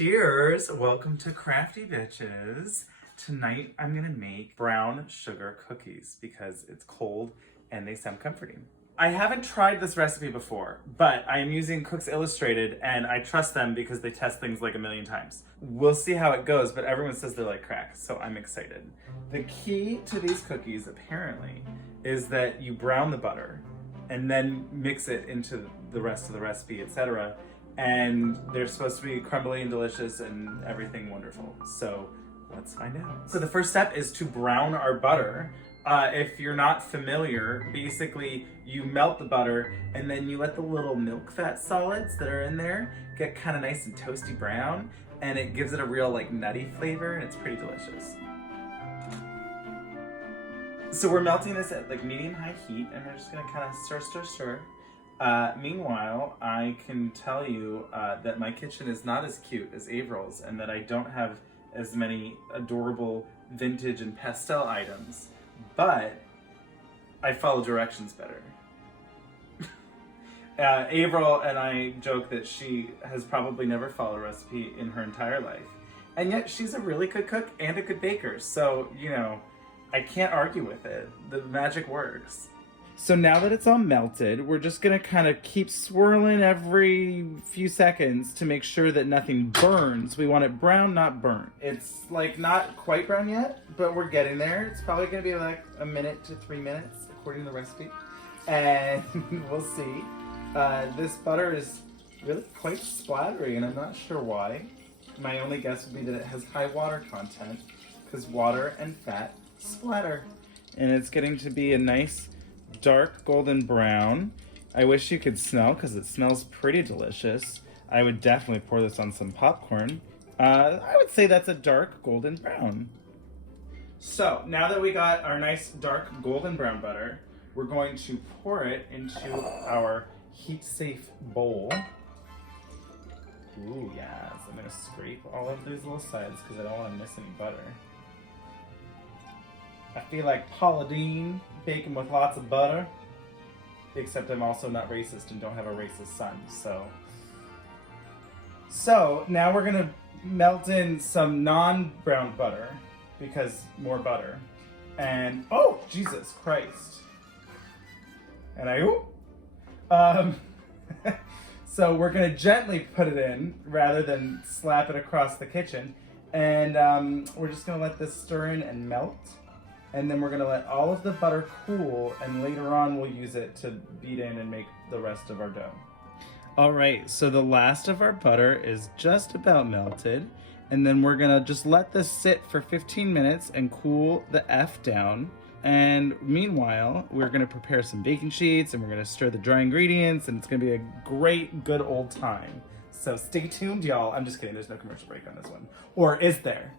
Cheers! Welcome to Crafty Bitches. Tonight I'm gonna make brown sugar cookies because it's cold and they sound comforting. I haven't tried this recipe before, but I am using Cooks Illustrated and I trust them because they test things like a million times. We'll see how it goes, but everyone says they like crack, so I'm excited. The key to these cookies, apparently, is that you brown the butter and then mix it into the rest of the recipe, etc. And they're supposed to be crumbly and delicious and everything wonderful. So let's find out. So the first step is to brown our butter. If you're not familiar, basically you melt the butter and then you let the little milk fat solids that are in there get kind of nice and toasty brown, and it gives it a real like nutty flavor and it's pretty delicious. So we're melting this at like medium-high heat and we're just gonna kind of stir. Meanwhile, I can tell you that my kitchen is not as cute as Averyl's and that I don't have as many adorable vintage and pastel items, but I follow directions better. Avaryl and I joke that she has probably never followed a recipe in her entire life, and yet she's a really good cook and a good baker, so, you know, I can't argue with it. The magic works. So now that it's all melted, we're just gonna kind of keep swirling every few seconds to make sure that nothing burns. We want it brown, not burnt. It's like not quite brown yet, but we're getting there. It's probably gonna be like 1 minute to 3 minutes, according to the recipe. And we'll see. This butter is really quite splattery, and I'm not sure why. My only guess would be that it has high water content, because water and fat splatter. And it's getting to be a nice dark golden brown. I wish you could smell because it smells pretty delicious. I would definitely pour this on some popcorn. I would say that's a dark golden brown. So now that we got our nice dark golden brown butter, we're going to pour it into our heat safe bowl. Ooh, yes. I'm gonna scrape all of these little sides because I don't want to miss any butter. I feel like Paula Deen baking with lots of butter, except I'm also not racist and don't have a racist son, so now we're gonna melt in some non-brown butter, because more butter, and oh, Jesus Christ, and so we're gonna gently put it in rather than slap it across the kitchen, and we're just gonna let this stir in and melt. And then we're gonna let all of the butter cool, and later on we'll use it to beat in and make the rest of our dough. All right, so the last of our butter is just about melted, and then we're gonna just let this sit for 15 minutes and cool the F down. And meanwhile, we're gonna prepare some baking sheets and we're gonna stir the dry ingredients, and it's gonna be a great, good old time. So stay tuned, y'all. I'm just kidding, there's no commercial break on this one. Or is there?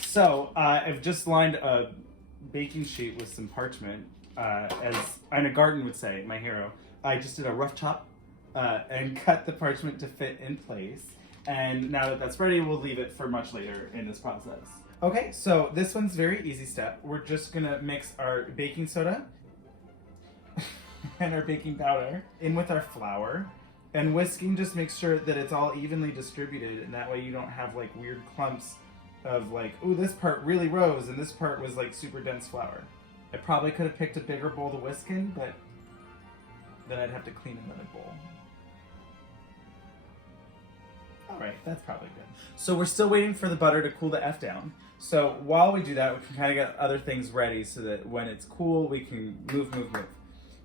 So, I've just lined a baking sheet with some parchment, as Ina Garten would say, my hero. I just did a rough chop and cut the parchment to fit in place. And now that that's ready, we'll leave it for much later in this process. Okay, so this one's very easy step. We're just gonna mix our baking soda and our baking powder in with our flour. And whisking just makes sure that it's all evenly distributed, and that way you don't have like weird clumps of like, ooh, this part really rose and this part was like super dense flour. I probably could have picked a bigger bowl to whisk in, but then I'd have to clean another bowl. All right, that's probably good. So we're still waiting for the butter to cool the F down. So while we do that, we can kind of get other things ready so that when it's cool, we can move.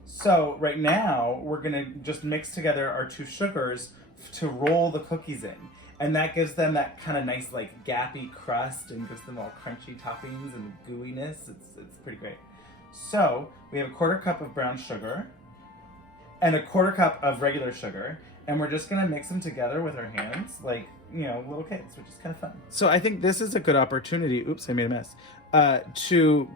So right now, we're gonna just mix together our two sugars to roll the cookies in. And that gives them that kind of nice, like, gappy crust and gives them all crunchy toppings and gooiness. It's pretty great. So we have a 1/4 cup of brown sugar and a 1/4 cup of regular sugar. And we're just going to mix them together with our hands, like, you know, little kids, which is kind of fun. So I think this is a good opportunity. Oops, I made a mess. To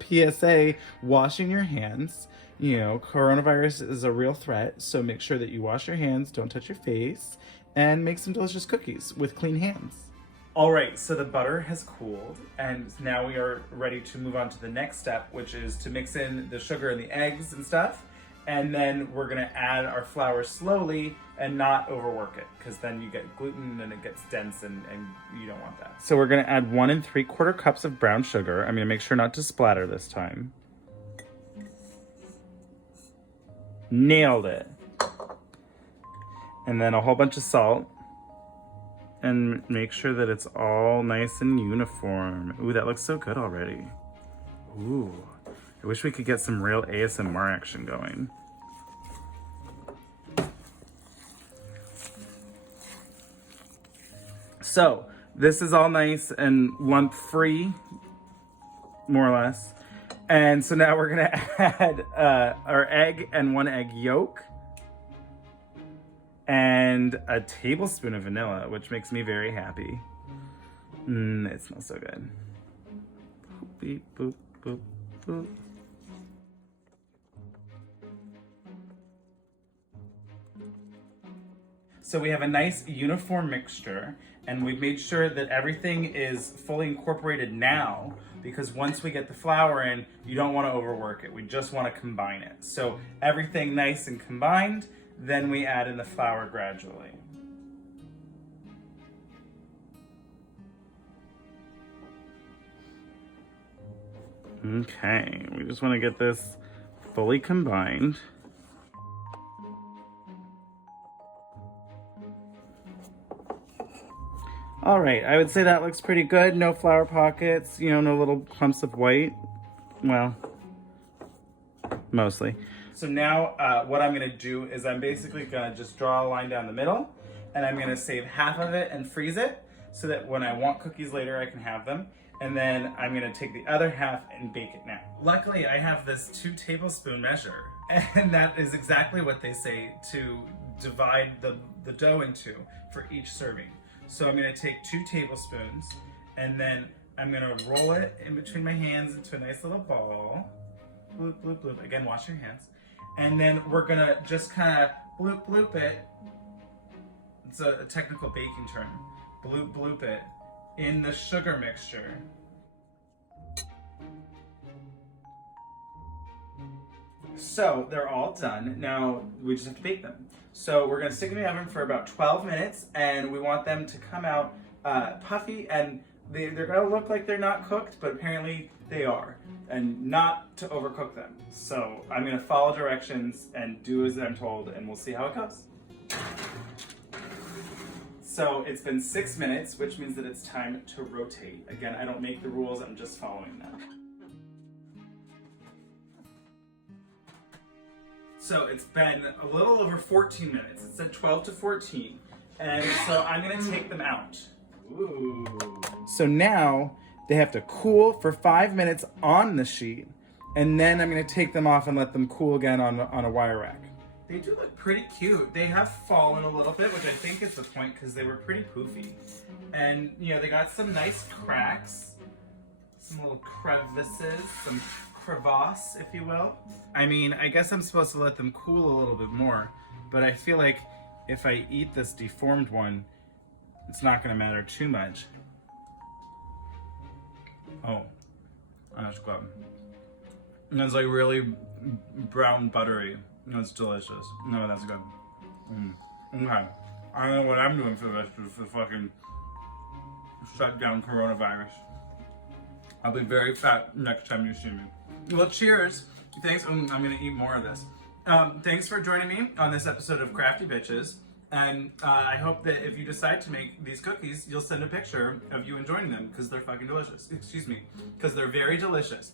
PSA washing your hands. You know, coronavirus is a real threat. So make sure that you wash your hands, don't touch your face, and make some delicious cookies with clean hands. All right, so the butter has cooled, and now we are ready to move on to the next step, which is to mix in the sugar and the eggs and stuff. And then we're gonna add our flour slowly and not overwork it, because then you get gluten and it gets dense and you don't want that. So we're gonna add 1 3/4 cups of brown sugar. I'm gonna make sure not to splatter this time. Nailed it. And then a whole bunch of salt. And make sure that it's all nice and uniform. Ooh, that looks so good already. Ooh, I wish we could get some real ASMR action going. So, this is all nice and lump-free, more or less. And so now we're gonna add our egg and 1 egg yolk. And a tablespoon of vanilla, which makes me very happy. It smells so good. Boop, boop, boop, boop. So we have a nice uniform mixture, and we've made sure that everything is fully incorporated now, because once we get the flour in, you don't want to overwork it. We just want to combine it. So everything nice and combined, then we add in the flour gradually. Okay, we just want to get this fully combined. All right, I would say that looks pretty good. No flour pockets, you know, no little clumps of white. Well, mostly. So now what I'm gonna do is I'm basically gonna just draw a line down the middle, and I'm gonna save half of it and freeze it so that when I want cookies later, I can have them. And then I'm gonna take the other half and bake it now. Luckily, I have this 2 tablespoon measure, and that is exactly what they say to divide the dough into for each serving. So I'm gonna take 2 tablespoons, and then I'm gonna roll it in between my hands into a nice little ball. Bloop, bloop, bloop. Again, wash your hands. And then we're gonna just kind of bloop, bloop it. It's a technical baking term. Bloop, bloop it in the sugar mixture. So they're all done. Now we just have to bake them. So we're gonna stick them in the oven for about 12 minutes, and we want them to come out puffy, and they're gonna look like they're not cooked, but apparently they are, and not to overcook them. So I'm gonna follow directions and do as I'm told, and we'll see how it goes. So it's been 6 minutes, which means that it's time to rotate. Again, I don't make the rules, I'm just following them. So it's been a little over 14 minutes. It said 12 to 14. And so I'm gonna take them out. Ooh. So now they have to cool for 5 minutes on the sheet, and then I'm gonna take them off and let them cool again on a wire rack. They do look pretty cute. They have fallen a little bit, which I think is the point because they were pretty poofy. And you know, they got some nice cracks, some little crevices, some crevasse, if you will. I mean, I guess I'm supposed to let them cool a little bit more, but I feel like if I eat this deformed one, it's not gonna matter too much. Oh, that's good. And it's like really brown buttery. That's delicious. No, that's good. Okay. I don't know what I'm doing for the rest of the fucking shut down coronavirus. I'll be very fat next time you see me. Well, cheers. Thanks. I'm gonna eat more of this. Thanks for joining me on this episode of Crafty Bitches. And I hope that if you decide to make these cookies, you'll send a picture of you enjoying them, because they're fucking delicious. Excuse me. Because they're very delicious.